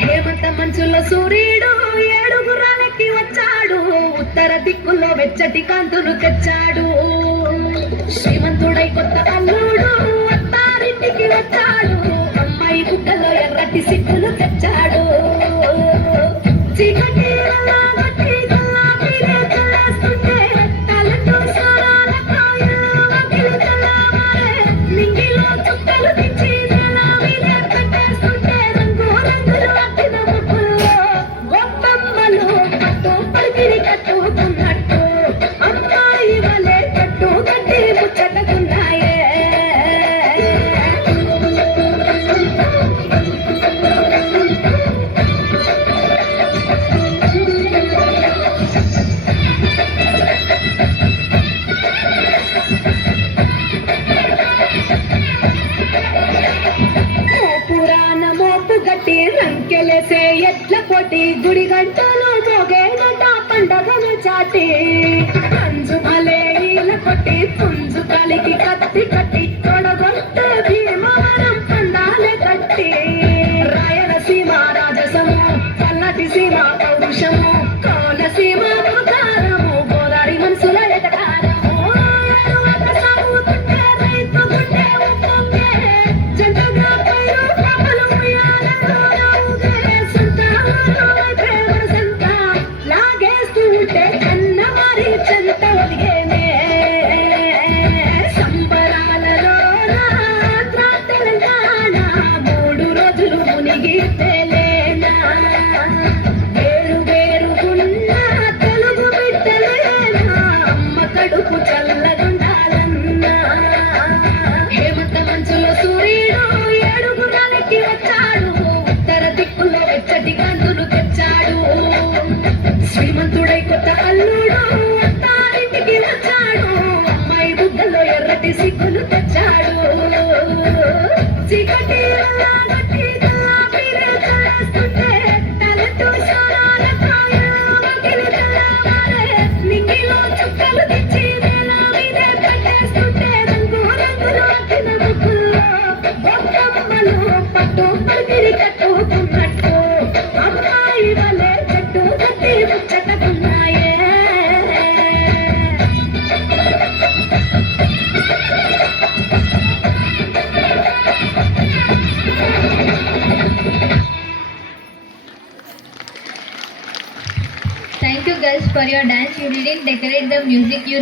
హేమంత మంచులో సూర్యుడు ఏడుగురాలకి వచ్చాడు, ఉత్తర దిక్కుల్లో వెచ్చటి కాంతులు తెచ్చాడు. శ్రీమంతుడై కొత్త అల్లుడు అత్తారింటికి వచ్చాడు, అమ్మాయి గుడ్డలో ఎర్రటి సిక్కులు తెచ్చాడు. చీకటి రంకెలేసే ఎట్ల కొట్టి గుడి గంటలు మోగేనట పండగను చాటి, కంజు భలే ఈల కొట్టి పుంజు కలికి కత్తి కట్టి తొడగొట్టే భీమవరం పండాలే కట్టి. రాయలసీమ రాజసము, పల్లటి సీమ పౌరుషము, కోనసీమ అవతారము, గోదారి మనసుల ఎటకారము. రైతు గుండె ఉప్పొంగే జంతుగా పైరు పాపలు శ్రీమంతుడై కొత్త అల్లుడు అత్తారింటికి వచ్చాడు, అమ్మాయి బుద్ధలో ఎర్రటి సిగ్గులు తెచ్చాడు. చీకటి నింగిలో చుక్కలు తెచ్చి పెట్టేస్తుంటే రంగు రంగులు అక్కిన ముగ్గుల్లో బొమ్మలు పట్టు పరిగిరి కట్టుకున్నట్టు అమ్మాయి వలే చెట్టు కట్టి ముచ్చటకున్నాయే. Thank you girls for your dance. You didn't decorate the music, you